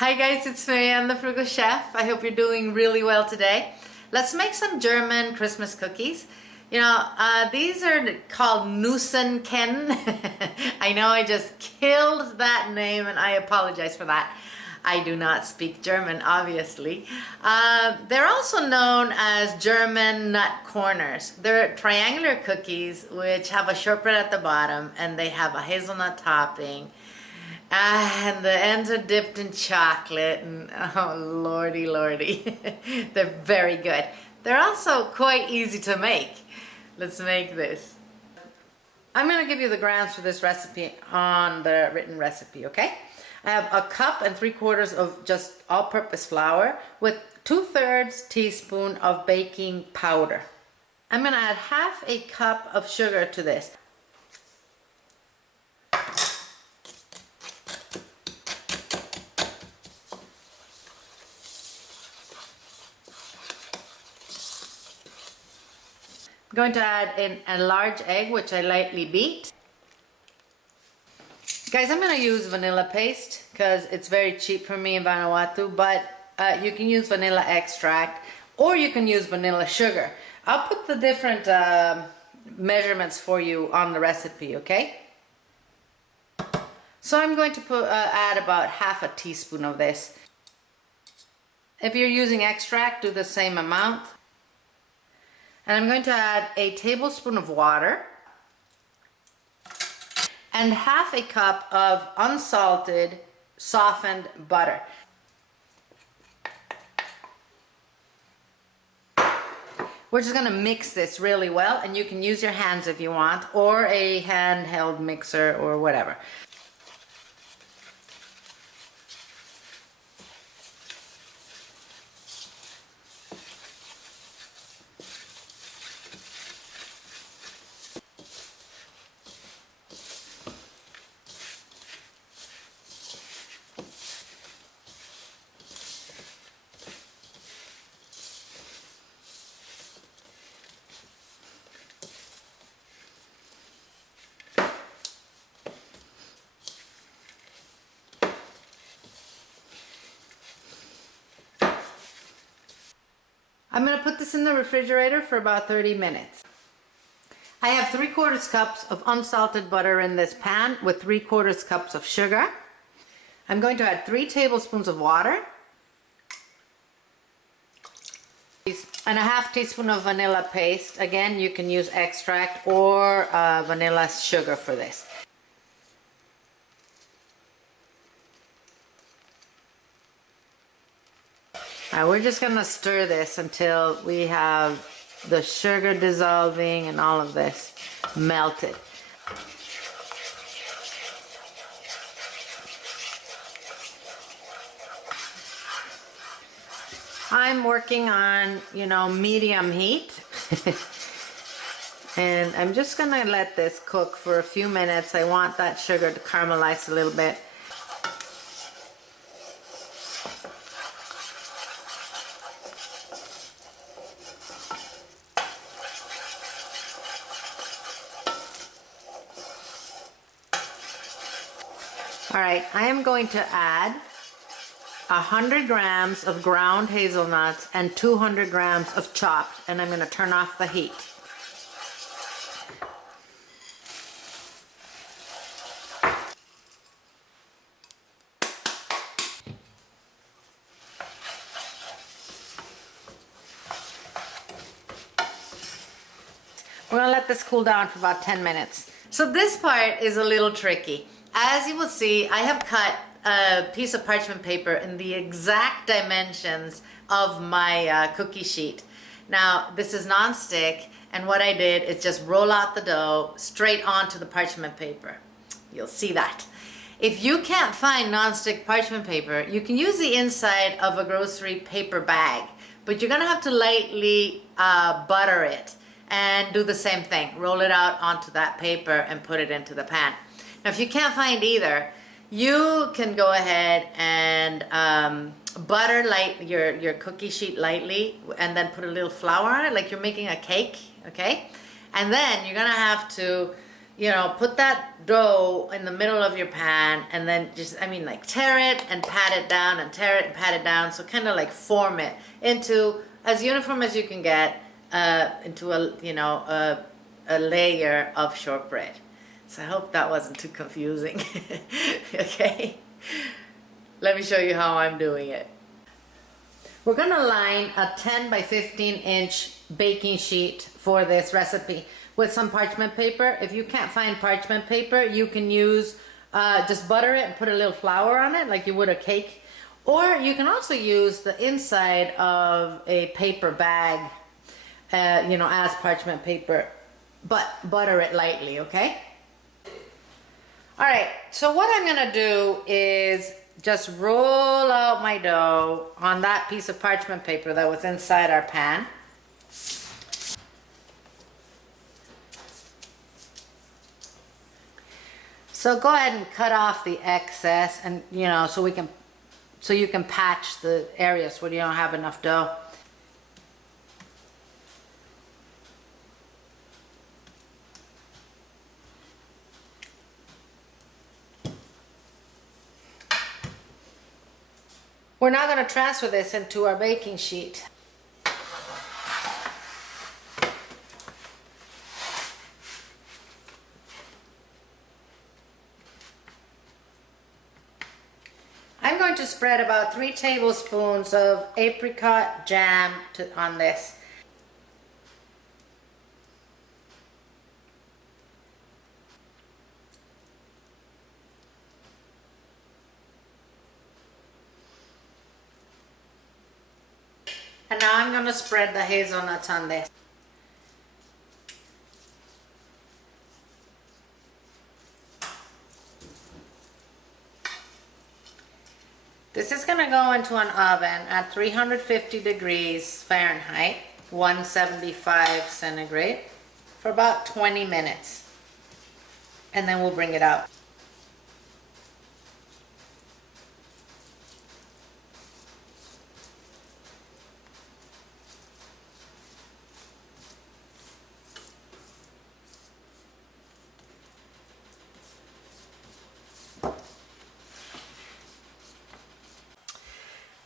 Hi guys, it's me, I'm the Frugal Chef. I hope you're doing really well today. Let's make some German Christmas cookies. These are called Nussecken. I know I just killed that name and I apologize for that. I do not speak German, obviously. They're also known as German nut corners. They're triangular cookies which have a shortbread at the bottom and they have a hazelnut topping. And the ends are dipped in chocolate and oh lordy lordy. They're very good. They're also quite easy to make. Let's make this. I'm going to give you the grams for this recipe on the written recipe, okay? I have a cup and 3/4 of just all-purpose flour with 2/3 teaspoon of baking powder. I'm going to add 1/2 cup of sugar to this. I'm going to add in a large egg, which I lightly beat. Guys, I'm going to use vanilla paste because it's very cheap for me in Vanuatu, but you can use vanilla extract or you can use vanilla sugar. I'll put the different measurements for you on the recipe, okay? So I'm going to add about 1/2 teaspoon of this. If you're using extract, do the same amount. And I'm going to add a tablespoon of water and 1/2 cup of unsalted softened butter. We're just going to mix this really well, and you can use your hands if you want, or a handheld mixer or whatever. I'm going to put this in the refrigerator for about 30 minutes. I have 3/4 cups of unsalted butter in this pan with 3/4 cups of sugar. I'm going to add 3 tablespoons of water and a 1/2 teaspoon of vanilla paste. Again, you can use extract or vanilla sugar for this. Now we're just going to stir this until we have the sugar dissolving and all of this melted. I'm working on, medium heat. And I'm just going to let this cook for a few minutes. I want that sugar to caramelize a little bit. All right, I am going to add 100 grams of ground hazelnuts and 200 grams of chopped, and I'm going to turn off the heat. We're going to let this cool down for about 10 minutes. So this part is a little tricky. As you will see, I have cut a piece of parchment paper in the exact dimensions of my cookie sheet. Now, this is non-stick, and what I did is just roll out the dough straight onto the parchment paper. You'll see that. If you can't find non-stick parchment paper, you can use the inside of a grocery paper bag, but you're gonna have to lightly butter it and do the same thing. Roll it out onto that paper and put it into the pan. Now, if you can't find either, you can go ahead and butter your cookie sheet lightly and then put a little flour on it like you're making a cake, okay? And then you're gonna have to you know, put that dough in the middle of your pan and then just, I mean, like tear it and pat it down and tear it and pat it down. So kind of like form it into as uniform as you can get into a, you know, a layer of shortbread. So I hope that wasn't too confusing. Okay, let me show you how I'm doing it. We're gonna line a 10 by 15 inch baking sheet for this recipe with some parchment paper. If you can't find parchment paper, you can use, just butter it and put a little flour on it like you would a cake. Or you can also use the inside of a paper bag, you know, as parchment paper, but butter it lightly, okay? All right, so what I'm gonna do is just roll out my dough on that piece of parchment paper that was inside our pan. So go ahead and cut off the excess, and you know, so you can patch the areas where you don't have enough dough. We're now going to transfer this into our baking sheet. I'm going to spread about 3 tablespoons of apricot jam on this. And now I'm going to spread the hazelnuts on this. This is going to go into an oven at 350 degrees Fahrenheit, 175 centigrade, for about 20 minutes. And then we'll bring it out.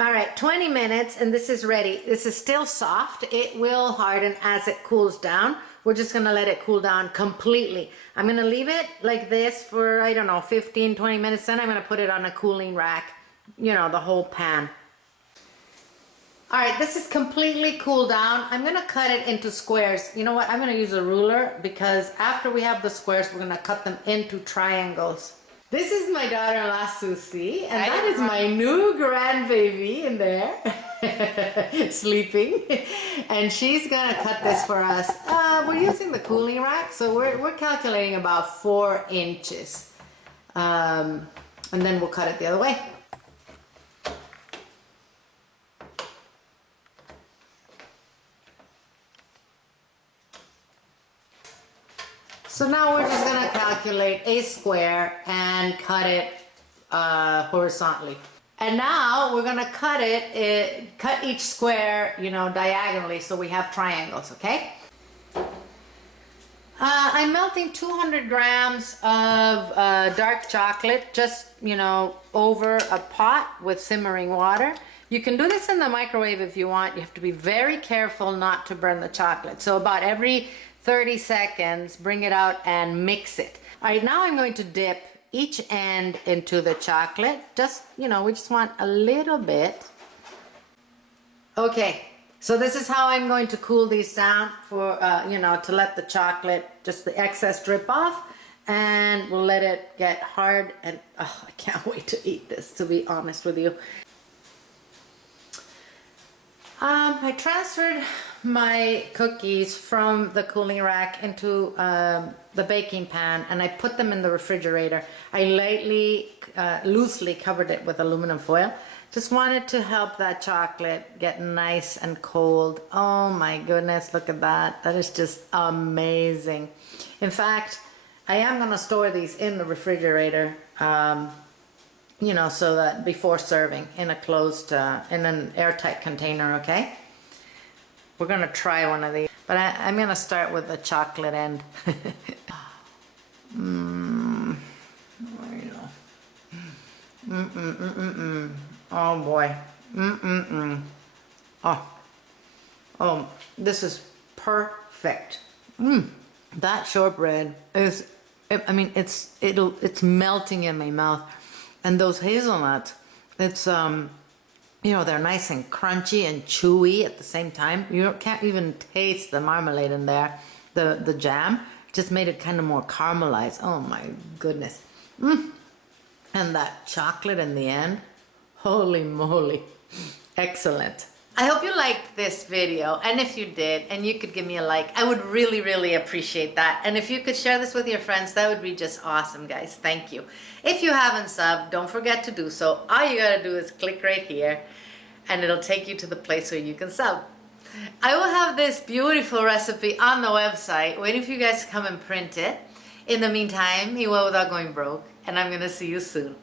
All right, 20 minutes and this is ready. This is still soft. It will harden as it cools down. We're just gonna let it cool down completely. I'm gonna leave it like this for, I don't know, 15, 20 minutes. Then I'm gonna put it on a cooling rack, you know, the whole pan. All right, this is completely cooled down. I'm gonna cut it into squares. You know what, I'm gonna use a ruler because after we have the squares, we're gonna cut them into triangles. This is my daughter-in-law, Susie, and that is my new grandbaby in there, sleeping. And she's gonna cut this for us. We're using the cooling rack, so we're calculating about 4 inches. And then we'll cut it the other way. So now we're just gonna calculate a square and cut it horizontally. And now we're gonna cut each square, you know, diagonally so we have triangles, okay? I'm melting 200 grams of dark chocolate, just, you know, over a pot with simmering water. You can do this in the microwave if you want. You have to be very careful not to burn the chocolate. So about every 30 seconds, bring it out and mix it. All right, now I'm going to dip each end into the chocolate. Just, you know, we just want a little bit. Okay, so this is how I'm going to cool these down for, you know, to let the chocolate, just the excess drip off. And we'll let it get hard and, oh, I can't wait to eat this, to be honest with you. I transferred my cookies from the cooling rack into the baking pan and I put them in the refrigerator. I lightly, loosely covered it with aluminum foil. Just wanted to help that chocolate get nice and cold. Oh my goodness, look at that. That is just amazing. In fact, I am going to store these in the refrigerator, you know, so that before serving in a closed, in an airtight container, okay? We're gonna try one of these, but I'm gonna start with the chocolate end. Mmm. You know. Oh boy. Oh, this is perfect. That shortbread is, I mean, it's melting in my mouth, and those hazelnuts, it's you know, they're nice and crunchy and chewy at the same time. Can't even taste the marmalade in there. The jam just made it kind of more caramelized. Oh my goodness. And that chocolate in the end, holy moly, excellent. I hope you liked this video, and if you did, and you could give me a like, I would really, really appreciate that. And if you could share this with your friends, that would be just awesome, guys. Thank you. If you haven't subbed, don't forget to do so. All you gotta do is click right here, and it'll take you to the place where you can sub. I will have this beautiful recipe on the website, waiting for you guys to come and print it. In the meantime, eat well without going broke, and I'm gonna see you soon.